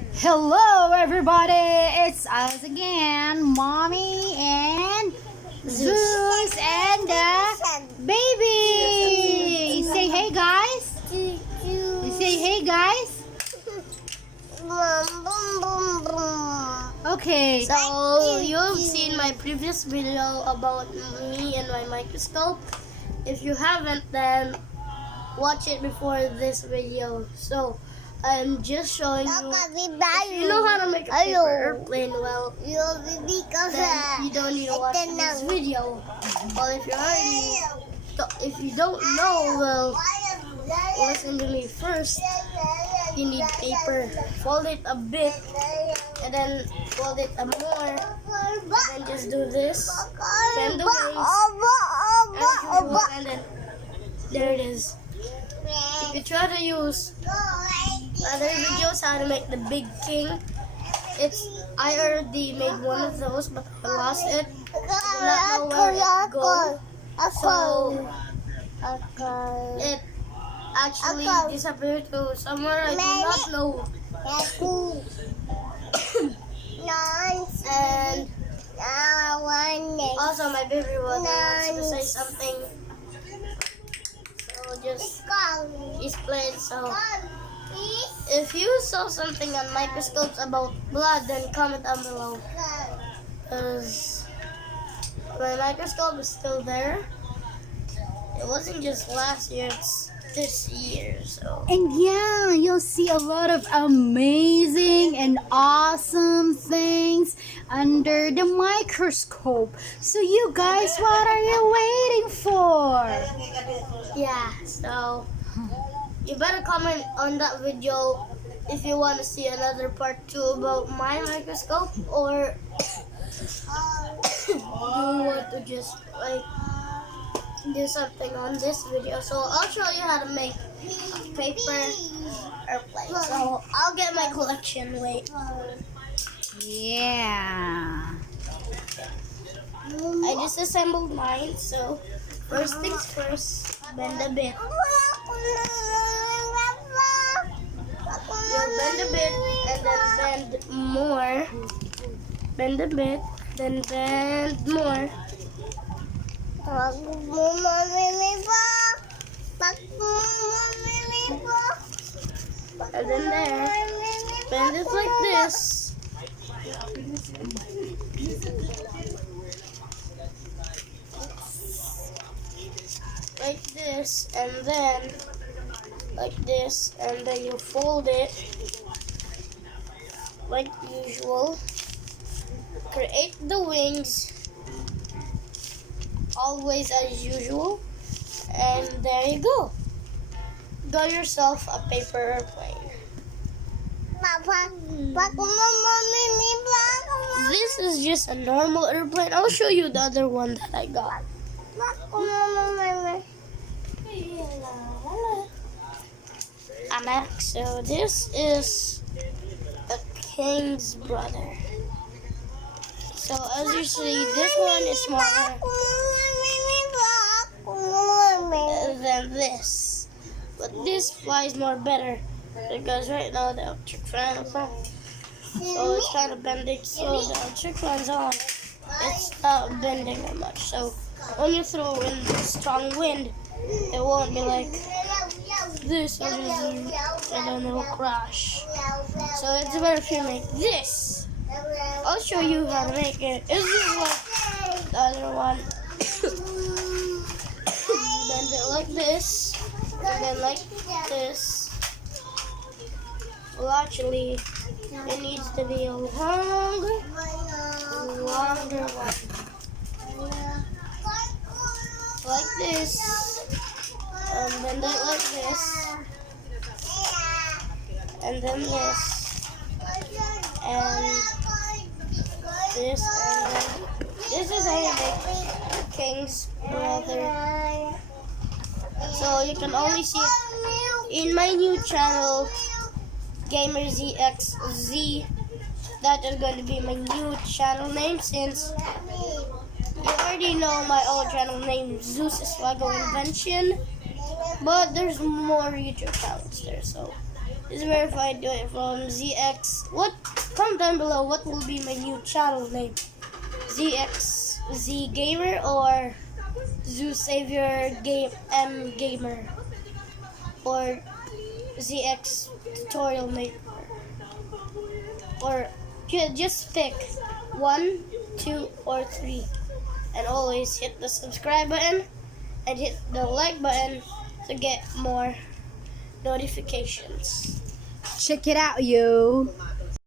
Hello, everybody! It's us again, Mommy and Zeus and the baby. Say hey, guys. Say hey, guys. Okay. So you've seen my previous video about me and my microscope. If you haven't, then watch it before this video. So I'm just showing you. If you know how to make a paper airplane, well, then you don't need to watch this video. Well, if you don't know, well, listen to me first. You need paper. Fold it a bit, and then fold it a more, and then just do this. Bend the wings, and then there it is. If you try to use other videos how to make the big king, I already made one of those, but I lost it. I do not know where it goes. So it actually disappeared to somewhere I do not know. And also my baby brother wants to say something. So just he's playing. So if you saw something on microscopes about blood, then comment down below. Because my microscope is still there. It wasn't just last year, it's this year. So And yeah, you'll see a lot of amazing and awesome things under the microscope. So you guys, what are you waiting for? yeah, so you better comment on that video if you want to see another part 2 about my microscope, or you want to just like do something on this video. So I'll show you how to make paper airplane. So I'll get my collection. Wait, Yeah. I just assembled mine. So first things first, bend a bit. You'll bend a bit and then bend more. Bend a bit, then bend more. And then there, bend it like this. Like this, and then like this, and then you fold it like usual. Create the wings always as usual, and there you go. Got yourself a paper airplane. This is just a normal airplane. I'll show you the other one that I got. So this is the king's brother. So as you see, this one is smaller than this, but this flies more better because right now the electric fan is on, so it's kind of bending. So the electric fan's on, it's not bending that much. So when you throw in strong wind, it won't be like this, and then it will crash. So it's better if you make this. I'll show you how to make it. It's just like the other one. Bend it like this, and then like this. Well, actually, it needs to be a longer one. Like this, and bend it like this, and then this, and this, and then this is how you make King's brother. So you can only see it in my new channel, GamerZXZ. That is going to be my new channel name, since you already know my old channel name, Zeus is Lego Invention. But there's more YouTube channels there, so It's verified. Do it from ZX. What? Comment down below. What will be my new channel name? ZX Gamer or Zoo Savior Game M Gamer or ZX Tutorial Maker, or just pick 1, 2, or 3, and always hit the subscribe button and hit the like button to get more notifications. Check it out, yo.